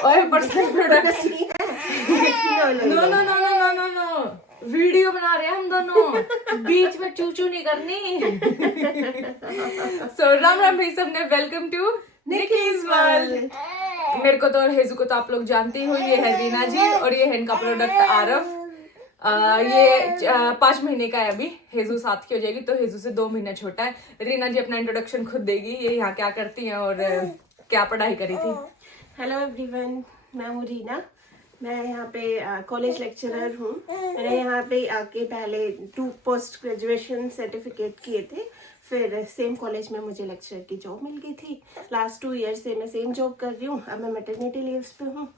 और personal products no no no no no no, video बना रहे हैं हम दोनों, बीच में चूचू नहीं करनी। सो राम राम भाई सबने, वेलकम टू निकीज वर्ल्ड। मेरे को तो और हेजू को तो आप लोग जानते ही हो, ये है रीना जी और ये है इनका प्रोडक्ट आरव। ये 5 महीने का है अभी, हेजू 7 की हो जाएगी तो हेजू से 2 महीने छोटा है। रीना जी अपना इंट्रोडक्शन खुद देगी, ये यहाँ क्या करती हैं और क्या पढ़ाई करी थी। हेलो एवरीवन, मैं हूँ रीना। मैं यहाँ पे कॉलेज लेक्चरर हूँ। मैंने यहाँ पे आके पहले 2 पोस्ट ग्रेजुएशन सर्टिफिकेट किए थे, फिर सेम कॉलेज में मुझे लेक्चरर की जॉब मिल गई थी। लास्ट 2 ईयर से मैं सेम जॉब कर रही हूँ। अब मैं मैटरनिटी लीव्स पे हूँ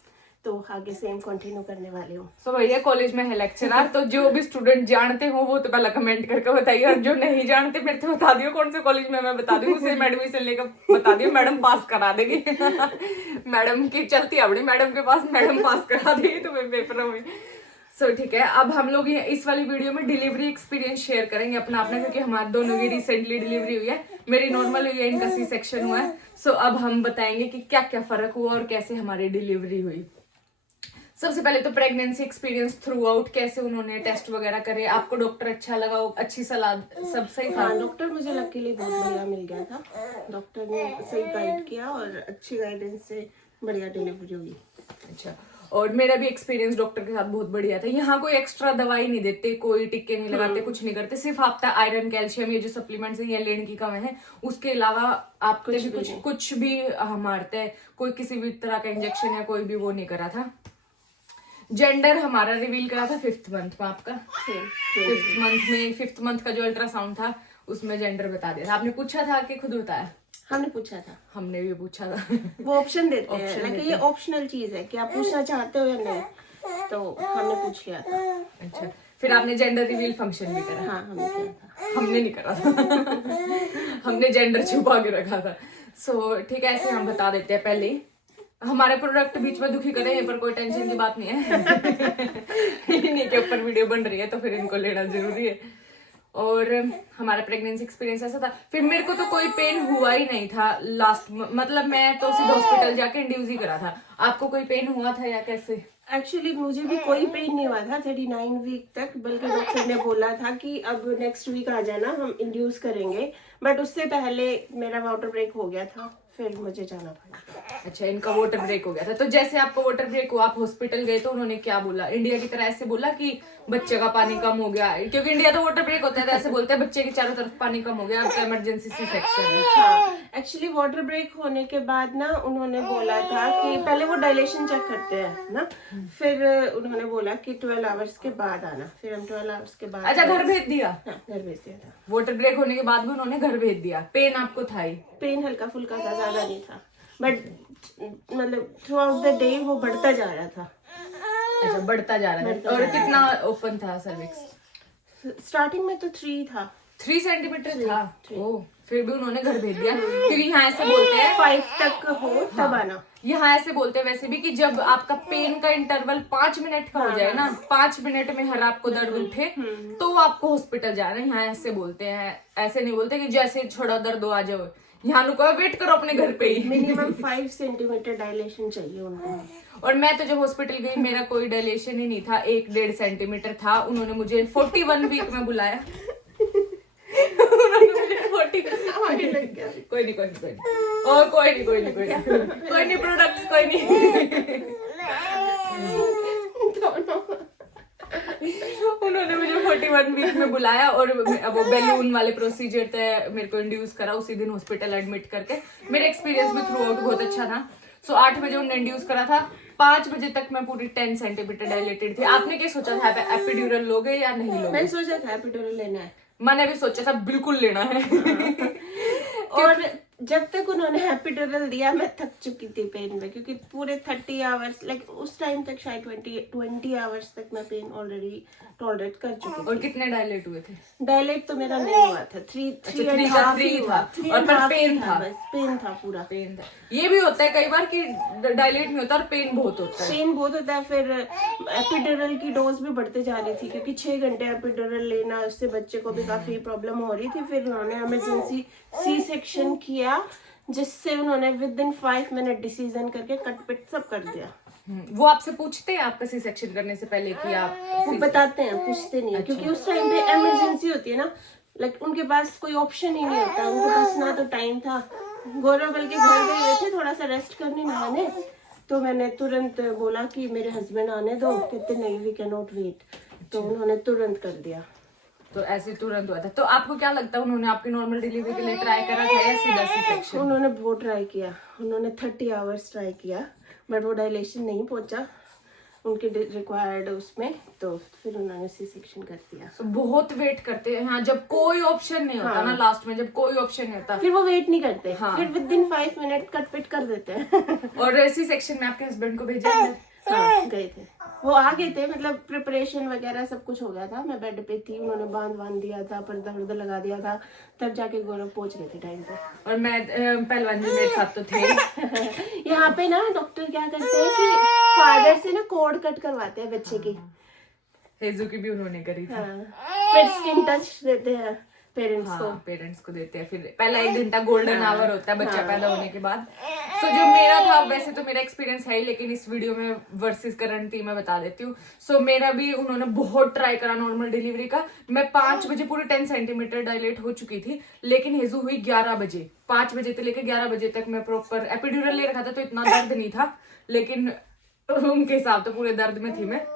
तो आगे सेम कंटिन्यू करने वाली हूँ। तो भैया कॉलेज में है लेक्चरर, तो जो भी स्टूडेंट जानते हो वो तो पहला कमेंट करके बताइए, और जो नहीं जानते फिर तो बता दियो कौन से कॉलेज में, मैं बता दूँ सेम एडमिशन लेकर बता दियो, मैडम पास करा देगी। मैडम की चलती अपनी मैडम के पास, मैडम पास करा देगी तुम्हें पेपरों में। सो ठीक है, अब हम लोग इस वाली वीडियो में डिलीवरी एक्सपीरियंस शेयर करेंगे अपना, क्योंकि हमारे दोनों की रिसेंटली डिलीवरी हुई है। मेरी नॉर्मल हुई है, इनका सी सेक्शन हुआ है। सो अब हम बताएंगे कि क्या क्या फर्क हुआ और कैसे हमारी डिलीवरी हुई। सबसे पहले तो प्रेगनेंसी एक्सपीरियंस थ्रू आउट, कैसे उन्होंने टेस्ट वगैरह करे, आपको डॉक्टर अच्छा लगा, अच्छी सलाह, सब सही था? हाँ, डॉक्टर मुझे लकीली बहुत बढ़िया मिल गया था। डॉक्टर ने सही गाइड किया और अच्छी गाइडेंस से बढ़िया डिलीवरी हुई। अच्छा, और मेरा भी एक्सपीरियंस डॉक्टर के साथ बहुत बढ़िया था। यहाँ कोई एक्स्ट्रा दवाई नहीं देते, कोई टिक्के नहीं लगाते, कुछ नहीं करते, सिर्फ आपका आयरन कैल्शियम ये जो सप्लीमेंट्स है, ये लेने की कम है, उसके अलावा आप कुछ भी मारते हैं, कोई किसी भी तरह का इंजेक्शन या कोई भी वो नहीं करा था। जेंडर हमारा रिवील करा था 5th मंथ में, आपका 5th मंथ में, 5th मंथ का जो अल्ट्रासाउंड था उसमें जेंडर बता दिया था। आपने पूछा था कि खुद बताया? हमने पूछा था। हमने भी पूछा था। वो ऑप्शन देते हैं, लेकिन ये ऑप्शनल चीज है कि आप पूछना चाहते हो या नहीं, तो हमने पूछ लिया था। अच्छा, फिर आपने जेंडर रिवील फंक्शन भी करा? हाँ, हमने किया था। हमने नहीं करा था। हमने जेंडर छुपा के रखा था। सो ठीक है, ऐसे हम बता देते हैं पहले ही। हमारे प्रोडक्ट बीच में दुखी करे पर कोई टेंशन की बात नहीं है। इन्हीं के ऊपर वीडियो बन रही है तो फिर इनको लेना जरूरी है। और हमारा प्रेगनेंसी एक्सपीरियंस ऐसा था, फिर मेरे को तो कोई पेन हुआ ही नहीं था लास्ट, मतलब मैं तो सीधे हॉस्पिटल जाके इंड्यूस ही करा था। आपको कोई पेन हुआ था या कैसे? एक्चुअली मुझे भी कोई पेन नहीं हुआ था 39 वीक तक, बल्कि डॉक्टर ने बोला था कि अब नेक्स्ट वीक आ जाना, हम इंड्यूस करेंगे। बट उससे पहले मेरा वाटर ब्रेक हो गया था, फिर मुझे जाना पड़ा। अच्छा, इनका वाटर ब्रेक हो गया था। तो जैसे आपको वाटर ब्रेक हुआ, आप हॉस्पिटल गए तो उन्होंने क्या बोला? इंडिया की तरह ऐसे बोला कि बच्चे का पानी कम हो गया, क्योंकि इंडिया तो वाटर ब्रेक होता है तो ऐसे बोलते हैं बच्चे के चारों तरफ पानी कम हो गया, आपका इमरजेंसी सी सेक्शन है। हाँ, एक्चुअली वाटर ब्रेक होने के बाद ना उन्होंने बोला था कि पहले वो डायलेशन चेक करते हैं ना, फिर उन्होंने बोला कि 12 आवर्स के बाद आना। फिर हम 12 आवर्स के बाद। अच्छा, घर भेज दिया? हाँ, घर भेज दिया था। वाटर ब्रेक होने के बाद भी उन्होंने घर भेज दिया। पेन आपको था ही? पेन हल्का फुल्का था, ज्यादा नहीं था, बट मतलब थ्रू आउट द डे वो बढ़ता जा रहा था। अच्छा, बढ़ता जा रहा था। और कितना ओपन था सर्विक्स? स्टार्टिंग में तो 3 था। 3 सेंटीमीटर था। ओ, फिर भी उन्होंने घर भेज दिया, क्योंकि यहाँ ऐसे बोलते हैं 5 तक हो तब आना। यहाँ ऐसे बोलते हैं वैसे भी कि जब आपका पेन का इंटरवल 5 मिनट का हो जाए ना, 5 मिनट में हर आपको दर्द उठे तो आपको हॉस्पिटल जाना है। यहाँ ऐसे बोलते हैं, ऐसे नहीं बोलते कि जैसे थोड़ा दर्द आ जाओ यहाँ रुको, वेट करो अपने घर पे ही। मिनिमम 5 सेंटीमीटर डायलेशन चाहिए उनको। और मैं तो जब हॉस्पिटल गई मेरा कोई डायलेशन ही नहीं था, 1-1.5 सेंटीमीटर था। उन्होंने मुझे 41 वीक में बुलाया। कोई नहीं और कोई नहीं प्रोडक्ट्स, कोई नहीं। उन्होंने मुझे 41 वीक में बुलाया और वो बैलून वाले प्रोसीजर थे, मेरे को इंड्यूस करा उसी दिन हॉस्पिटल एडमिट करके। मेरा एक्सपीरियंस भी थ्रू आउट बहुत अच्छा था। सो 8 बजे उन्होंने इंड्यूस करा था, 5 बजे तक मैं पूरी 10 सेंटीमीटर डायलेटेड थी। आपने क्या सोचा था, एपिड्यूरल लोगे या नहीं लोगे? मैंने सोचा था एपिड्यूरल लेना है। मैंने भी सोचा था बिल्कुल लेना है। और जब तक उन्होंने एपिड्यूरल दिया मैं थक चुकी थी पेन में, क्योंकि पूरे 30 आवर्स, लाइक उस टाइम तक शायद 20 आवर्स तक मैं पेन ऑलरेडी टॉलरेट कर चुकी थी। और कितने डायलेट हुए थे? डायलेट तो मेरा नहीं हुआ था, 3 था और पर पेन था, पेन था पूरा। पेन था। ये भी होता है कई बार कि डायलेट नहीं होता और पेन बहुत होता है। पेन बहुत होता है। फिर एपिड्यूरल की डोज भी बढ़ते जा रही थी, क्योंकि 6 घंटे एपिड्यूरल लेना, उससे बच्चे को भी काफी प्रॉब्लम हो रही थी। फिर उन्होंने इमरजेंसी सी सेक्शन किया जिससे उन्होंने विद इन 5 मिनट डिसीजन करके कट पिट सब कर दिया। वो आपसे पूछते हैं आपका सी सेक्शन करने से पहले कि आप वो बताते हैं, पूछते नहीं है, क्योंकि उस टाइम पे इमरजेंसी होती है ना, लाइक उनके पास कोई ऑप्शन ही नहीं होता, उनके पास ना तो टाइम था। गौरव बल्कि घर गए हुए थे थोड़ा सा रेस्ट करने नहाने, तो मैंने तुरंत बोला कि मेरे हस्बैंड आने दो, कहते नहीं वी कैन नॉट वेट, तो उन्होंने तुरंत कर दिया। तो ऐसे तुरंत हुआ था। तो आपको क्या लगता है उन्होंने आपकी नॉर्मल डिलीवरी के लिए ट्राई करा था या सीधा सी सेक्शन? उन्होंने बहुत ट्राई किया, उन्होंने 30 आवर्स ट्राई किया, बट वो डायलेशन नहीं पहुंचा उनके रिक्वायर्ड उसमें, तो फिर उन्होंने सी सेक्शन कर दिया। तो बहुत वेट करते हैं। हाँ, जब कोई ऑप्शन नहीं होता ना, लास्ट में जब कोई ऑप्शन नहीं होता, फिर वो वेट नहीं करते। हाँ। फिर विद इन 5 मिनट कट पिट कर देते हैं। और सी सेक्शन में आपके हस्बैंड को भेजा है? हाँ, गए थे, वो आ गए थे, मतलब प्रिपरेशन वगैरह सब कुछ हो गया था, मैं बेड पे थी, उन्होंने बांध दिया था, पर्दा वर्दा लगा दिया था, तब जाके गौरव पहुंच गए थे टाइम पे। और मैं पहलवान जी मेरे साथ तो थे। यहाँ पे ना डॉक्टर क्या करते हैं कि फादर से ना कोड कट करवाते हैं बच्चे की। हेजू की भी उन्होंने करी थी। हाँ, फिर स्किन टच देते हैं पेरेंट्स को। पेरेंट्स को देते हैं। फिर पहला 1 घंटा गोल्डन आवर होता है बच्चा पैदा होने के बाद। सो जो मेरा था, वैसे तो मेरा एक्सपीरियंस है ही, लेकिन इस वीडियो में वर्सेस करंट मैं बता देती हूँ। सो मेरा भी उन्होंने बहुत ट्राई करा नॉर्मल डिलीवरी का। मैं 5 बजे पूरी 10 सेंटीमीटर डायलेट हो चुकी थी, लेकिन हेजू हुई 11 बजे। 5 बजे से लेकर 11 बजे तक मैं प्रॉपर एपिड्यूरल ले रखा था, तो इतना दर्द नहीं था, लेकिन उनके हिसाब तो पूरे दर्द में थी मैं।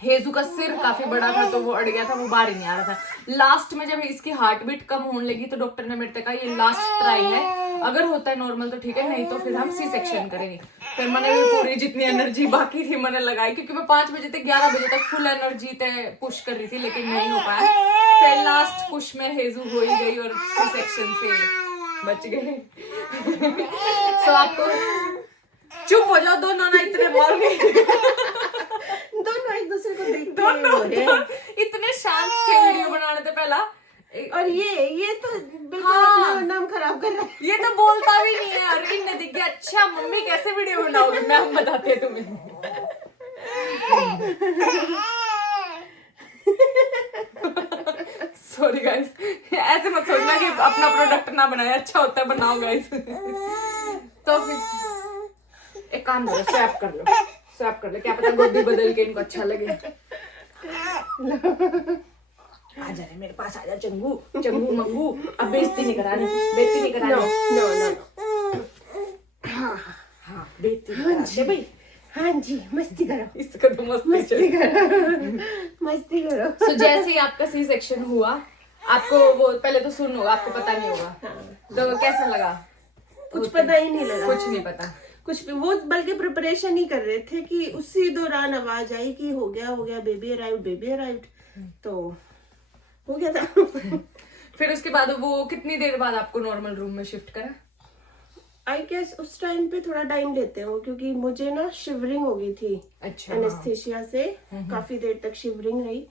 हेजू का सिर काफी बड़ा था, तो वो अड़ गया था, वो बाहर ही नहीं आ रहा था। लास्ट में जब इसकी हार्ट बीट कम होने लगी, तो डॉक्टर ने मेरे से कहा ये लास्ट ट्राई है, अगर होता है नॉर्मल तो ठीक है, नहीं तो फिर हम सी सेक्शन करेंगे। फिर मैंने भी पूरी जितनी एनर्जी बाकी थी मैंने लगाई, क्योंकि मैं 5 बजे से 11 बजे तक फुल एनर्जी पे पुश कर रही थी, लेकिन नहीं हो पाया। फिर लास्ट पुश में हेजू हो ही गई और सी सेक्शन से बच गए। सो आपको चुप हो जाओ दोनों ना, इतने बोल गए। दोनों एक दूसरे को देखते हैं, इतने शांत थे वीडियो बनाने से पहला। और ये तो बिल्कुल अपना नाम खराब कर रहा है। ये तो बोलता भी नहीं है, और इनने देख गया अच्छा मम्मी कैसे वीडियो बनाओगे, मैं हम बताते हैं तुम्हें। सॉरी गाइस, ऐसे मत सोचना कि अपना प्रोडक्ट ना बनाए, अच्छा होता है बनाओ गाइस। तो फिर एक काम करो, स्वैप कर लो, क्या पता गोदी बदल के इनको अच्छा लगे। आ जा रे मेरे पास, आ जा चंगू मंगू, अब बेइज्जती नहीं करानी। नो। हाँ बेइज्जती करा दे भाई। हाँ जी, मस्ती करो, इसका तो मस्ती करो। सो जैसे ही आपका सी सेक्शन हुआ, आपको वो पहले तो सुन होगा, आपको पता नहीं होगा, तो कैसा लगा? कुछ पता ही नहीं लगा, कुछ नहीं पता कुछ भी। वो बल्कि प्रिपरेशन ही कर रहे थे कि उसी दौरान आवाज आई कि हो गया बेबी अराइव्ड, तो हो गया था। फिर उसके बाद वो कितनी देर बाद आपको नॉर्मल रूम में शिफ्ट करा? आई गेस उस टाइम पे थोड़ा टाइम लेते हो, क्योंकि मुझे ना शिवरिंग हो गई थी। अच्छा। एनेस्थीसिया से काफी देर तक शिवरिंग रही,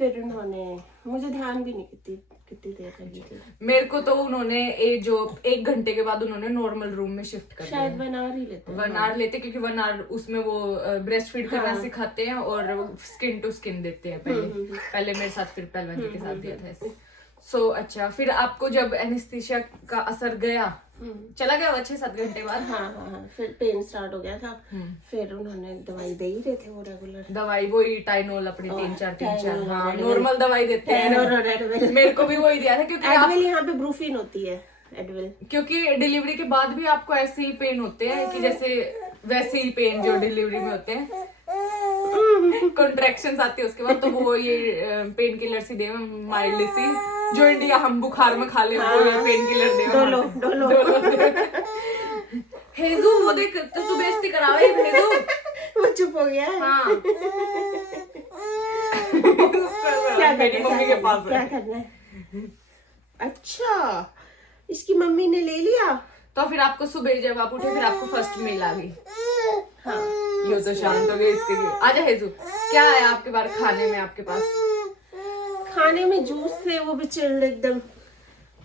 फिर उन्होंने मुझे ध्यान भी नहीं कितनी देर लगी थी। मेरे को तो उन्होंने जो 1 घंटे के बाद उन्होंने नॉर्मल रूम में शिफ्ट कर दिया। शायद 1 आवर ही लेते हैं। 1 आवर लेते, क्योंकि 1 आवर उसमें वो ब्रेस्ट फीड करना सिखाते हैं और स्किन टू स्किन देते हैं। पहले मेरे साथ, फिर पहलवान जी के साथ दिया था ऐसे। सो अच्छा, फिर आपको जब एनेस्थीसिया का असर गया, चला गया 6-7 घंटे बाद? हाँ, फिर पेन स्टार्ट हो गया था। फिर उन्होंने दवाई दे ही रहे थे, वो रेगुलर दवाई, वही टाइनोल अपनी 3-4 हाँ नॉर्मल दवाई देते हैं। मेरे को भी वही दिया था, क्योंकि एडविल यहाँ पे ब्रूफिन होती है, एडविल। क्योंकि डिलीवरी के बाद भी आपको ऐसे ही पेन होते हैं कि जैसे वैसे ही पेन जो डिलीवरी में होते हैं, कॉन्ट्रैक्शंस आती है उसके बाद, तो वो ये पेन किलर सी दे माइल्ड सी, जो इंडिया हम बुखार में खा ले, वो ये पेन किलर दे। डोलो। हेजू वो देख, तो तू बेइज्जती करावे हेजू। वो चुप हो गया। हाँ। मेरी मम्मी के पास क्या करना है? अच्छा, इसकी मम्मी ने ले लिया। तो फिर आपको सुबह जब आप उठे, फिर आपको फर्स्ट मील आ गई। हाँ, ये तो शांत हो गई इसके लिए। आजा हेजू, क्या है आपके बार खाने में? आपके पास खाने में जूस थे, वो भी चिल्ड, एकदम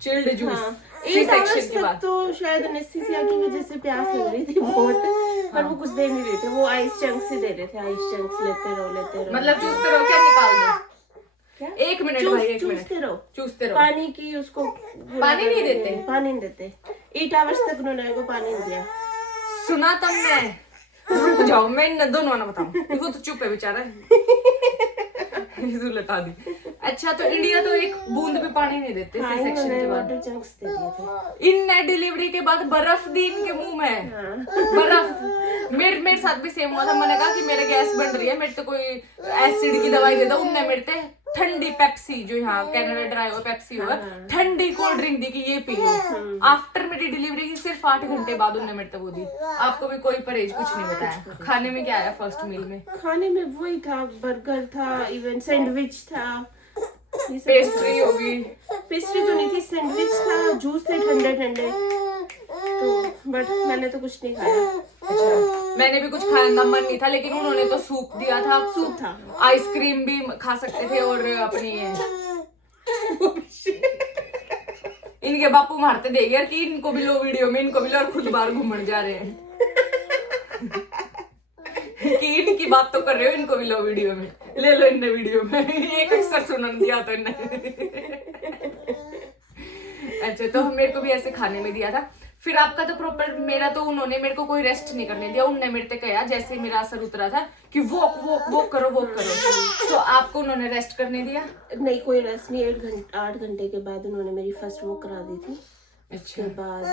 चिल्ड जूस। हाँ। सी सेक्शन के बाद तो शायद एनेस्थीसिया की वजह से प्यास लग रही थी बहुत, पर वो कुछ दे नहीं रहे थे, वो आइस चंक्स ही दे रहे थे। आइस चंक्स लेते रहो। मतलब चूसते रहो, क्या निकाल दो? 1 मिनट भाई, 1 मिनट चूसते रहो, चूसते रहो। पानी की उसको पानी नहीं देते? पानी नहीं देते, 8 आवर्स तक उन्होंने मेरे को पानी नहीं दिया। सुना तब मैं रुक जाओ, मैं इन दोनों ना बताऊं, वो तो चुप है बेचारा। लटा दी। अच्छा, तो इंडिया तो एक बूंद भी पानी नहीं देते हाँ, सी सेक्शन इन्होंने के बाद। वाटर चंक्स दे दिए थे। इन डिलीवरी के बाद बर्फ दी इनके मुंह में, हाँ। बर्फ। मेरे साथ भी सेम हुआ था। मैंने कहा कि मेरे गैस बन रही है, मेरे तो कोई एसिड की दवाई दे दो। उनने मेरे से ठंडी पेप्सी, जो यहाँ कैनेडा ड्राई हो पेप्सी होगा, ठंडी कोल्ड ड्रिंक दी कि ये पी लो। आफ्टर मेरी डिलीवरी की सिर्फ 8 घंटे बाद उन्होंने मेरे को वो दी। आपको भी कोई परहेज कुछ नहीं बताया? खाने में क्या आया फर्स्ट मील में? खाने में वही था, बर्गर था, इवन सैंडविच था, पेस्ट्री होगी? पेस्ट्री तो नहीं थी, सैंडविच था, जूस थे ठंडे ठंडे, तो बट मैंने तो कुछ नहीं खाया। अच्छा, मैंने भी कुछ खाने का मन नहीं था, लेकिन उन्होंने तो सूप दिया था। सूप था, आइसक्रीम भी खा सकते थे, और अपनी इनके बापू मारते देखे यार कि इनको भी लो वीडियो में, इनको भी लो, और खुद बाहर घूमने जा रहे हैं। कि इनकी बात तो कर रहे हो, इनको भी लो वीडियो में, ले लो इन्हें वीडियो में। एक अक्सर सुनन दिया तो इन्हें। अच्छा, तो मेरे को भी ऐसे खाने में दिया था। फिर आपका तो प्रॉपर, मेरा तो उन्होंने मेरे को कोई रेस्ट नहीं करने दिया। उन्होंने मेरे से कहा, जैसे मेरा असर उतरा था कि वॉक वॉक वॉक करो, वॉक करो। तो आपको उन्होंने रेस्ट करने दिया? नहीं, कोई रेस्ट नहीं। 8 घंटे के बाद उन्होंने मेरी फर्स्ट वॉक करा दी थी। उसके बाद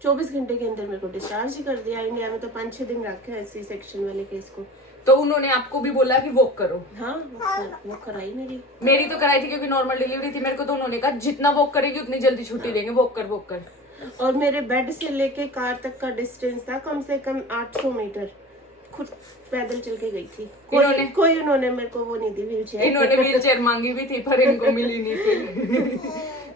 24 घंटे के अंदर मेरे को डिस्चार्ज ही कर दिया। इंडिया में तो 5-6 दिन रखा है सी सेक्शन वाले केस को। तो उन्होंने आपको भी बोला कि वॉक करो? हाँ, वो कराई मेरी तो कराई थी, क्योंकि नॉर्मल डिलीवरी थी। मेरे को तो उन्होंने कहा जितना वॉक करेगी उतनी जल्दी छुट्टी देंगे, वॉक कर वॉक कर। और मेरे बेड से लेके कार तक का डिस्टेंस था कम से कम 800 मीटर। खुद पैदल चल के गई थी। कोई उन्होंने मेरे को वो नहीं दी व्हीलचेयर। इन्होंने व्हीलचेयर मांगी भी थी, पर इनको मिली नहीं फिर।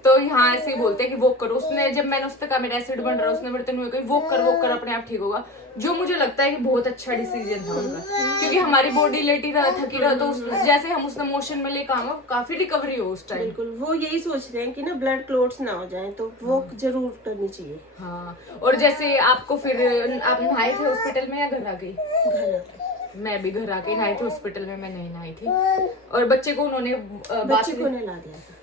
तो यहाँ ऐसे ही बोलते हैं कि वॉक करो। उसने, जब मैंने उससे कहा मेरा एसिड बन रहा है, उसने मेरे को वॉक कर अपने आप ठीक होगा। जो मुझे लगता है कि बहुत अच्छा डिसीजन था उनका, क्योंकि हमारी बॉडी लेटी रहा, थकी रहा, तो जैसे हम उसने मोशन में लेकर आए, काफी रिकवरी हो उस टाइम। बिल्कुल, वो यही सोच रहे हैं कि ना ब्लड क्लॉट्स ना हो जाए, तो वॉक जरूर करनी चाहिए। हाँ, और जैसे आपको फिर, आप नहाए थे हॉस्पिटल में या घर आ गई? घर मैं भी घर आके नहाई थी, हॉस्पिटल में मैं नहीं नहाई थी। और बच्चे को उन्होंने बच्चे को नहला दिया था।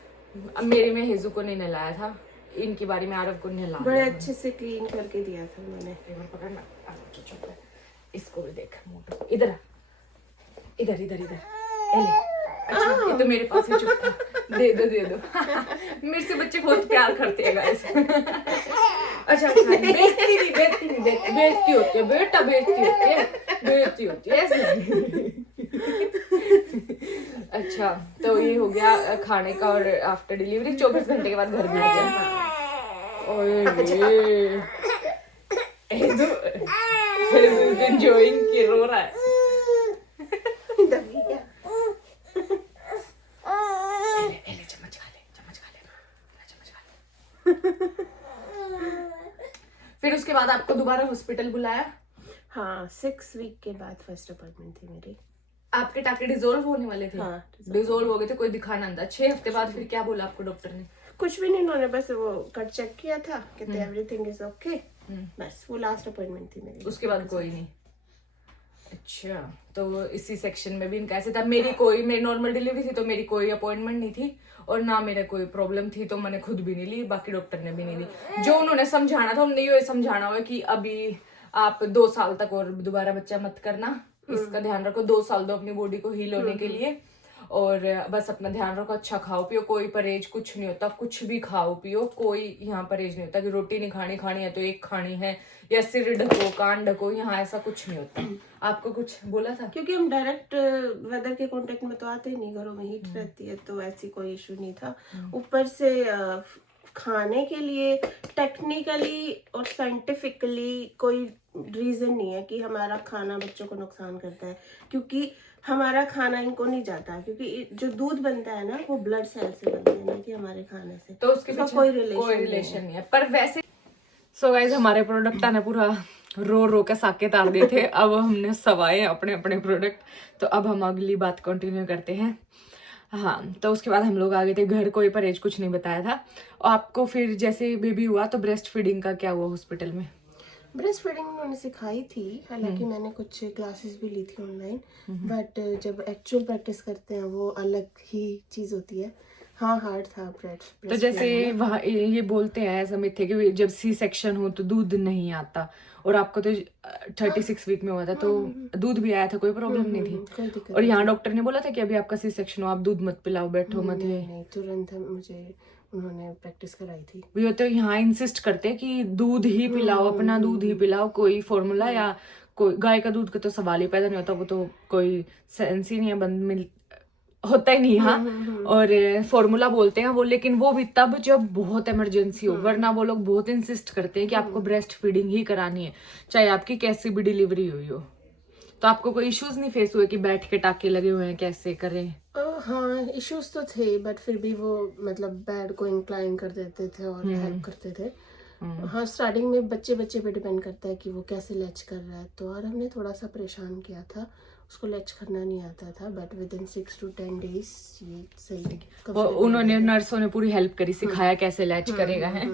मेरे में हेजू को नहीं नहलाया था, इनकी बारी में आरव को नहला बड़े अच्छे से क्लीन करके दिया था उन्होंने। पकड़ना, इसको भी देख, मोटो इधर इधर इधर इधर। अच्छा, ये तो मेरे पास ही चुप था। दे दो। मेरे से बच्चे बहुत प्यार करते हैं गाइस। अच्छा, बेइज्जती होती है बेटा, बेइज्जती होती है ऐसे। अच्छा, तो ये हो गया खाने का। और आफ्टर डिलीवरी 24 घंटे के बाद घर भेज दिया। एंजॉयिंग कि रो रहा है। फिर उसके बाद आपको दोबारा हॉस्पिटल बुलाया? हाँ, 6 वीक के बाद फर्स्ट अपॉइंटमेंट थी मेरी। आपके टाके डिसॉल्व होने वाले थे? हाँ, डिसॉल्व हो गए थे, कोई दिखाना था। 6 हफ्ते बाद फिर क्या बोला आपको डॉक्टर ने? कुछ भी नहीं, उन्होंने बस वो कट चेक किया था, कहते एवरीथिंग इज ओके, बस वो लास्ट अपॉइंटमेंट थी मेरी। उसके बाद कोई नहीं? अच्छा, तो इसी सेक्शन में भी इनका ऐसे था। मेरी नॉर्मल डिलीवरी थी, तो मेरी कोई अपॉइंटमेंट नहीं थी, और ना मेरा कोई प्रॉब्लम थी, तो मैंने खुद भी नहीं ली, बाकी डॉक्टर ने भी नहीं ली। जो उन्होंने समझाना था, उन्होंने ये समझाना हुआ कि अभी आप 2 साल तक और दोबारा बच्चा मत करना, इसका ध्यान रखो। 2 साल दो अपनी बॉडी को हील होने के लिए, और बस अपना ध्यान रखो, अच्छा खाओ पियो, कोई परहेज कुछ नहीं होता, कुछ भी खाओ पियो, कोई यहाँ परहेज नहीं होता कि रोटी नहीं खानी, खानी है तो एक खानी है, या सिर ढको कान ढको, यहाँ ऐसा कुछ नहीं होता। आपको कुछ बोला था? क्योंकि हम डायरेक्ट वेदर के कांटेक्ट में तो आते ही नहीं, घरों में हीट रहती है, तो ऐसी कोई इशू नहीं था। ऊपर से खाने के लिए टेक्निकली और साइंटिफिकली कोई रीजन नहीं है कि हमारा खाना बच्चों को नुकसान करता है, क्योंकि हमारा खाना इनको नहीं जाता, क्योंकि जो दूध बनता है ना, वो ब्लड सेल से बनता है, ना कि हमारे खाने से, तो उसके पीछे कोई रिलेशन नहीं है। पर वैसे सो गाइस, हमारे प्रोडक्ट आने पूरा रो के साके तार दिए थे। अब हमने सवाए अपने अपने प्रोडक्ट, तो अब हम अगली बात कंटिन्यू करते हैं। हाँ, तो उसके बाद हम लोग आ गए थे घर, कोई परहेज कुछ नहीं बताया था। और आपको फिर जैसे बेबी हुआ तो ब्रेस्ट फीडिंग का क्या हुआ हॉस्पिटल में? ब्रेस्ट फीडिंग उन्होंने सिखाई थी, हालांकि मैंने कुछ क्लासेस भी ली थी ऑनलाइन, बट जब एक्चुअल प्रैक्टिस करते हैं वो अलग ही चीज़ होती है। हाँ, हार्ड था ब्रेस्ट। तो जैसे वहाँ ये बोलते हैं ऐसा मिथ है कि जब सी सेक्शन हो तो दूध नहीं आता, और आपको तो 36 वीक में हुआ था तो दूध भी आया था, कोई प्रॉब्लम नहीं थी। कोई दिक्कत और यहाँ डॉक्टर ने बोला था कि अभी आपका सी सेक्शन हो, आप दूध मत पिलाओ, बैठो मत। नहीं, तुरंत मुझे उन्होंने प्रैक्टिस कराई थी। वो तो यहाँ इंसिस्ट करते हैं कि दूध ही पिलाओ, अपना दूध ही पिलाओ, कोई फॉर्मूला या कोई गाय का दूध का तो सवाल ही पैदा नहीं होता, वो तो कोई सेंस ही नहीं है, बंद मिल होता ही नहीं। हाँ, और फॉर्मूला बोलते हैं वो, लेकिन वो भी तब जब बहुत इमरजेंसी हो, वरना वो लोग बहुत इंसिस्ट करते हैं कि आपको ब्रेस्ट फीडिंग ही करानी है, चाहे आपकी कैसी भी डिलीवरी हुई हो। तो आपको कोई इश्यूज नहीं फेस हुए कि बैठ के टाके लगे हुए हैं, कैसे करें? हाँ, इश्यूज तो थे, बट फिर भी वो मतलब बेड को इंक्लाइन कर देते थे और हेल्प करते थे। हाँ, स्टार्टिंग में बच्चे पे डिपेंड करता है कि वो कैसे लैच कर रहा है, तो और हमने थोड़ा सा परेशान किया था, उसको लैच करना नहीं आता था, but with in 6 to 10 days ये सही। उन्होंने नर्सों ने पूरी हेल्प करी, सिखाया कैसे लैच करेगा है।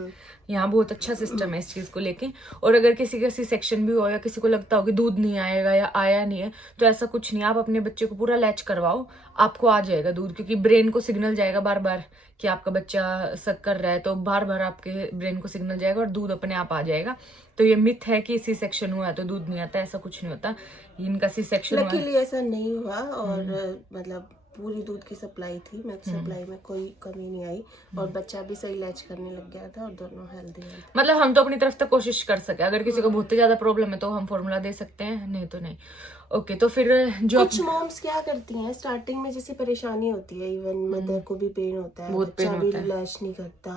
यहाँ बहुत अच्छा सिस्टम है इस चीज को लेके। और अगर किसी का सी सेक्शन भी हो या किसी को लगता हो कि दूध नहीं आएगा या आया नहीं है, तो ऐसा कुछ नहीं, आप अपने बच्चे को पूरा लैच करवाओ, आपको आ जाएगा दूध, क्योंकि ब्रेन को सिग्नल जाएगा बार बार कि आपका बच्चा सक कर रहा है, तो बार बार आपके ब्रेन को सिग्नल जाएगा और दूध अपने आप आ जाएगा। तो ये मिथ है कि सी सेक्शन हुआ है तो दूध नहीं आता, ऐसा कुछ नहीं होता। इनका सी सेक्शन हुआ, लकीली ऐसा नहीं हुआ, और मतलब पूरी दूध की सप्लाई थी, मिल्क सप्लाई में कोई कमी नहीं आई, और बच्चा भी सही लैच करने लग गया था, और दोनों हेल्दी हैं। मतलब हम तो अपनी तरफ से कोशिश कर सके, अगर किसी को बहुत ज्यादा प्रॉब्लम है तो हम फॉर्मूला दे सकते हैं, नहीं तो नहीं। ओके, तो फिर जो कुछ मॉम्स क्या करती हैं, स्टार्टिंग में जैसे परेशानी होती है, इवन मदर को भी पेन होता है, बच्चा भी लैच नहीं करता,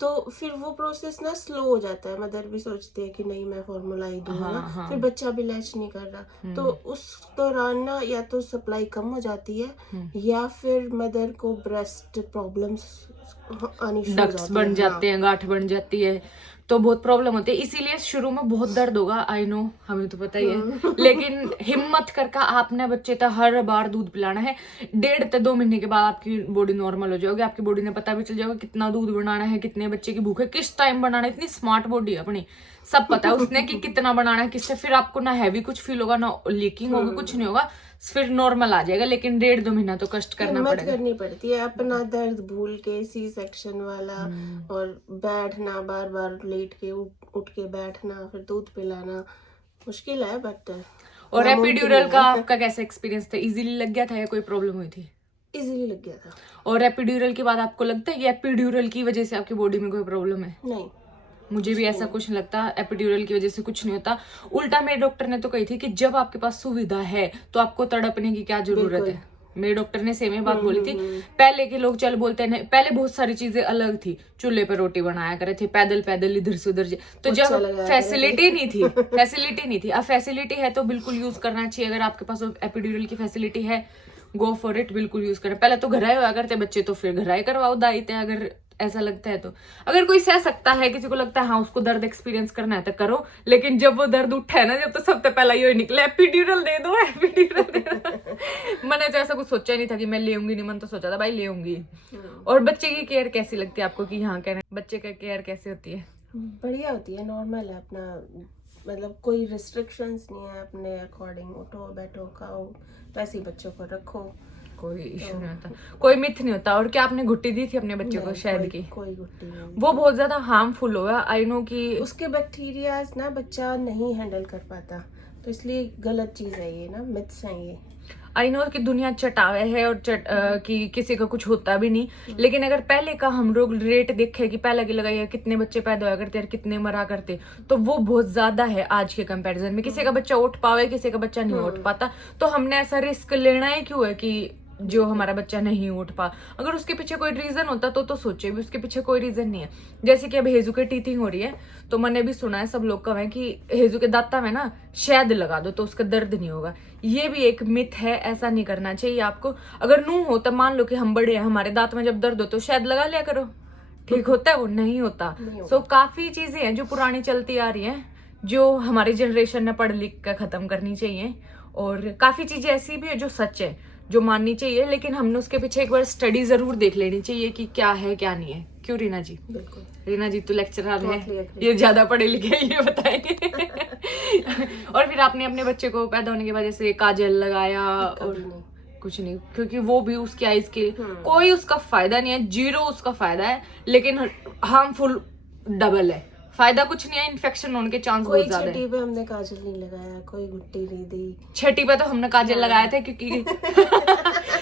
तो फिर वो प्रोसेस ना स्लो हो जाता है। मदर भी सोचती है कि नहीं मैं फॉर्मूला ही दूंगा, फिर बच्चा भी लैच नहीं कर रहा, तो उस दौरान ना या तो सप्लाई कम हो जाती है या फिर मदर को ब्रेस्ट प्रॉब्लम्स आनी शुरू हो डक्ट्स जाती बन जाते हैं, गांठ बन जाती है, तो बहुत प्रॉब्लम होती है। इसीलिए शुरू में बहुत दर्द होगा, आई नो, हमें तो पता ही है, लेकिन हिम्मत करके आपने बच्चे तक हर बार दूध पिलाना है। 1.5 से 2 महीने के बाद आपकी बॉडी नॉर्मल हो जाएगी, आपकी बॉडी ने पता भी चल जाएगा कितना दूध बनाना है, कितने बच्चे की भूख है, किस टाइम बनाना है। इतनी स्मार्ट बॉडी है अपनी, सब पता है उसने कि कितना बनाना है, किससे। फिर आपको ना हैवी कुछ फील होगा, ना लीकिंग होगी, कुछ नहीं होगा, फिर नॉर्मल आ जाएगा। लेकिन 1.5-2 महीना तो कष्ट करना पड़ेगा, करनी पड़ती है, अपना दर्द भूल के, सी सेक्शन वाला, और बैठना, बार बार लेट के उठ के बैठना, फिर दूध पिलाना मुश्किल है, बट। और एपिड्यूरल का आपका कैसा एक्सपीरियंस था? इजीली लग गया था या कोई प्रॉब्लम हुई थी? इजीली लग गया था। और एपिड्यूरल के बाद आपको लगता है कि एपिड्यूरल की वजह से आपकी बॉडी में कोई प्रॉब्लम है? नहीं, मुझे भी ऐसा कुछ नहीं लगता, एपिड्यूरल की वजह से कुछ नहीं होता। उल्टा मेरे डॉक्टर ने तो कही थी कि जब आपके पास सुविधा है तो आपको तड़पने की क्या जरूरत है। मेरे डॉक्टर ने सेम ही बात बोली थी। पहले के लोग चल बोलते हैं, पहले बहुत सारी चीजें अलग थी, चूल्हे पर रोटी बनाया करे थे, पैदल पैदल इधर से उधर। तो जब फैसिलिटी नहीं थी, अब फैसिलिटी है तो बिल्कुल यूज करना चाहिए। अगर आपके पास एपिड्यूरल की फैसिलिटी है, गो फॉर इट, बिल्कुल यूज करें। पहले तो घराए हुआ करते बच्चे, तो फिर घराए करवाओ दाई थे, अगर ऐसा लगता है तो। अगर कोई सह सकता है, किसी को लगता है हाँ उसको दर्द एक्सपीरियंस करना है तो करो, लेकिन जब वो दर्द उठा है ना, जब तो सबसे पहला ये निकला एपिड्यूरल दे दो, एपिड्यूरल दे दो। मैंने तो ऐसा कुछ सोचा नहीं था कि मैं लेऊंगी, नहीं, मन तो सोचा था भाई लेऊंगी। और बच्चे की केयर कैसी लगती है आपको, कि यहाँ कह रहे हैं बच्चे का केयर कैसे होती है? बढ़िया होती है, नॉर्मल है अपना, मतलब कोई रिस्ट्रिक्शंस नहीं है, अपने अकॉर्डिंग उठो बैठो खाओ, वैसे ही बच्चों को रखो, कोई इशू नहीं होता, कोई मिथ नहीं होता। और क्या आपने घुट्टी दी थी अपने बच्चे को शहद की? कोई घुट्टी नहीं। वो बहुत ज्यादा हार्मफुल हुआ, आई नो कि उसके बैक्टीरियाज ना बच्चा नहीं हैंडल कर पाता, तो इसलिए गलत चीज है ये ना, मिथ्स हैं ये। आई नो कि दुनिया चटावे है और कि किसी का कुछ होता भी नहीं, लेकिन अगर पहले का हम लोग रेट देखे कि पहले की लगाइए कितने बच्चे पैदा हुआ करते और कितने मरा करते, तो वो बहुत ज्यादा है आज के कंपैरिजन में। किसी का बच्चा उठ पावे, किसी का बच्चा नहीं उठ पाता, तो हमने ऐसा रिस्क लेना ही क्यों है कि जो हमारा बच्चा नहीं उठ पा। अगर उसके पीछे कोई रीजन होता तो सोचे भी, उसके पीछे कोई रीजन नहीं है। जैसे कि अब हेजू के टीथिंग हो रही है, तो मैंने भी सुना है, सब लोग कहें है कि हेजू के दांता में ना शहद लगा दो तो उसका दर्द नहीं होगा। ये भी एक मिथ है, ऐसा नहीं करना चाहिए आपको। अगर नू हो तो मान लो कि हम बड़े हैं, हमारे दांत में जब दर्द हो तो शहद लगा लिया करो, ठीक होता है? वो नहीं होता। सो काफी चीजें हैं जो पुरानी चलती आ रही है, जो हमारी जनरेशन ने पढ़ लिख कर खत्म करनी चाहिए। और काफी चीजें ऐसी भी है जो सच है, जो माननी चाहिए, लेकिन हमने उसके पीछे एक बार स्टडी जरूर देख लेनी चाहिए कि क्या है क्या नहीं है। क्यों रीना जी? बिल्कुल, रीना जी तो लेक्चरर है, ये ज्यादा पढ़े लिखे, ये बताएंगे। और फिर आपने अपने बच्चे को पैदा होने के बाद जैसे काजल लगाया और नहीं। कुछ नहीं, क्योंकि वो भी उसकी आईज के कोई उसका फायदा नहीं है, जीरो उसका फायदा है, लेकिन हार्मफुल डबल है। फायदा कुछ नहीं है, इन्फेक्शन होने के चांस कोई बहुत ज्यादा है। छठी पे हमने काजल नहीं लगाया, कोई गुट्टी नहीं दी। छठी पे तो हमने काजल लगाया था क्योंकि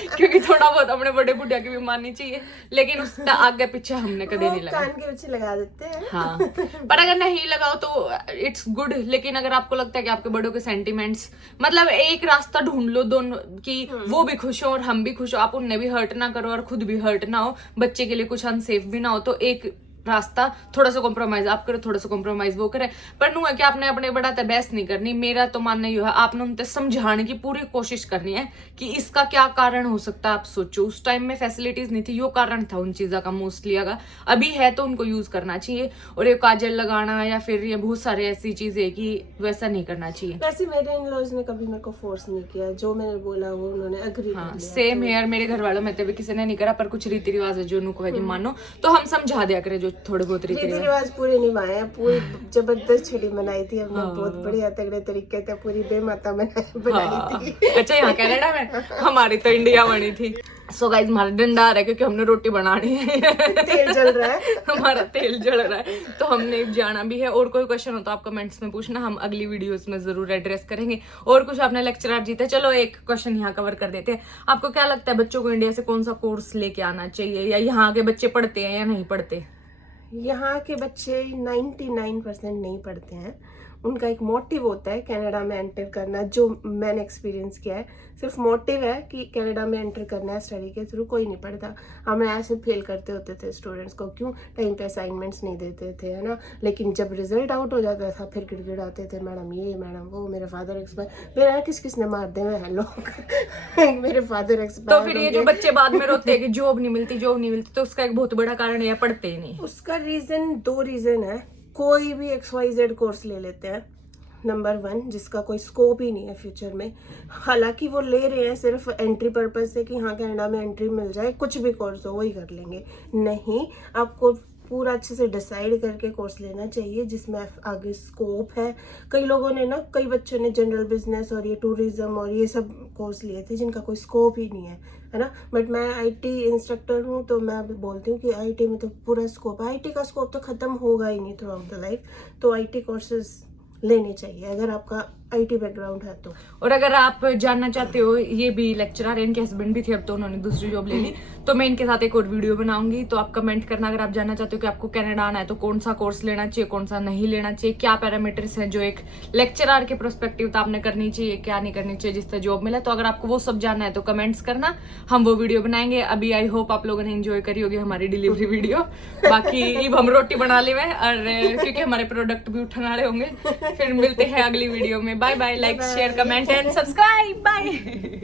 क्योंकि थोड़ा बहुत अपने बड़े बुढ़िया की भी माननी चाहिए, लेकिन उसका आगे पीछे हमने कभी नहीं लगाया। कान के पीछे लगा देते हैं। हाँ, पर अगर नहीं लगाओ तो इट्स गुड, लेकिन अगर आपको लगता है कि आपके बड़ों के सेंटिमेंट्स, मतलब एक रास्ता ढूंढ लो दोनों कि वो भी खुश हो और हम भी खुश हो, आप उन्हें भी हर्ट ना करो और खुद भी हर्ट ना हो, बच्चे के लिए कुछ अनसेफ भी ना हो, तो एक रास्ता थोड़ा सा कॉम्प्रोमाइज आप करो, थोड़ा सा कॉम्प्रोमाइज वो करे। पर नु है कि आपने अपने बड़ा बहस नहीं करनी। मेरा तो मानना ये है, आपने उनसे समझाने की पूरी कोशिश करनी है कि इसका क्या कारण हो सकता है। आप सोचो उस टाइम में फैसिलिटीज नहीं थी, यो कारण था उन चीजों का मोस्टली। अगर अभी है तो उनको यूज करना चाहिए, और ये काजल लगाना या फिर ये बहुत सारे ऐसी चीजें कि वैसा नहीं करना चाहिए। वैसे मेरे इन-लॉज ने कभी मेरे को फोर्स नहीं किया, जो मैंने बोला वो उन्होंने एग्री कर लिया। सेम हेयर मेरे घर वालों में तो भी किसी ने नहीं करा, पर कुछ रीति रिवाज है जो उनको है कि मानो, तो हम समझा दिया करें जो थोड़े बहुत रीति रिवाज पूरे निभाए हैं। पूरी जबरदस्त छुट्टी मनाई थी हमने, बहुत बढ़िया तगड़े तरीके से पूरी बेमाता बनाई थी। अच्छा, यहाँ कनाडा में, हमारी तो इंडिया बनी थी। सो गाइस हमारा डंडा आ रहा है क्योंकि हमने रोटी बनानी है। तेल जल रहा है, हमारा तेल जल रहा है, तो हमने जाना भी है। और कोई क्वेश्चन हो तो आप कमेंट्स में पूछना, हम अगली वीडियोस में जरूर एड्रेस करेंगे। और कुछ आपने लेक्चरर जीते, चलो एक क्वेश्चन यहाँ कवर कर देते हैं। आपको क्या लगता है बच्चों को इंडिया से कौन सा कोर्स लेके आना चाहिए, या यहाँ के बच्चे पढ़ते हैं या नहीं पढ़ते? यहाँ के बच्चे 99% नहीं पढ़ते हैं। उनका एक मोटिव होता है कनाडा में एंटर करना, जो मैंने एक्सपीरियंस किया है। सिर्फ मोटिव है कि कनाडा में एंटर करना है स्टडी के थ्रू, कोई नहीं पढ़ता। हम ऐसे फेल करते होते थे स्टूडेंट्स को, क्यों? टाइम पे असाइनमेंट्स नहीं देते थे, है ना। लेकिन जब रिजल्ट आउट हो जाता था फिर गिड़गिड़ आते थे, मैडम ये मैडम वो, मेरे फादर एक्सपायर, मेरा किसने मार दे मैं लोग मेरे फादर एक्सपायर। तो फिर ये जो बच्चे बाद में रोते हैं कि जॉब नहीं मिलती, तो उसका एक बहुत बड़ा कारण है पढ़ते ही नहीं। उसका रीजन 2 रीजन है। कोई भी XYZ कोर्स ले लेते हैं, नंबर 1, जिसका कोई स्कोप ही नहीं है फ्यूचर में। हालांकि वो ले रहे हैं सिर्फ एंट्री पर्पस से कि हाँ कनाडा में एंट्री मिल जाए, कुछ भी कोर्स हो वही कर लेंगे। नहीं, आपको पूरा अच्छे से डिसाइड करके कोर्स लेना चाहिए जिसमें आगे स्कोप है। कई लोगों ने ना, कई बच्चों ने जनरल बिजनेस और ये टूरिज्म और ये सब कोर्स लिए थे जिनका कोई स्कोप ही नहीं है ना। बट मैं IT इंस्ट्रक्टर हूँ, तो मैं बोलती हूँ कि IT में तो पूरा स्कोप है। IT का स्कोप तो खत्म होगा ही नहीं थ्रू आउट द लाइफ, तो IT कोर्सेज लेने चाहिए अगर आपका IT बैकग्राउंड है तो। और अगर आप जानना चाहते हो, ये भी लेक्चरर, इनके हस्बैंड भी थे, अब तो उन्होंने दूसरी जॉब ले ली, तो मैं इनके साथ एक और वीडियो बनाऊंगी, तो आप कमेंट करना अगर आप जानना चाहते हो कि आपको कनाडा आना है तो कौन सा कोर्स लेना चाहिए, कौन सा नहीं लेना चाहिए, क्या पैरामीटर्स हैं जो एक लेक्चरर के प्रोस्पेक्टिव तो आपने करनी चाहिए, क्या नहीं करनी चाहिए जिससे जॉब मिले। तो अगर आपको वो सब जानना है तो कमेंट्स करना, हम वो वीडियो बनाएंगे। अभी आई होप आप लोगों ने एंजॉय करी होगी हमारी डिलीवरी वीडियो। बाकी अब हम रोटी बना ले में, और क्योंकि हमारे प्रोडक्ट भी उठने वाले होंगे। फिर मिलते हैं अगली वीडियो में। Bye bye, like share comment and subscribe, bye.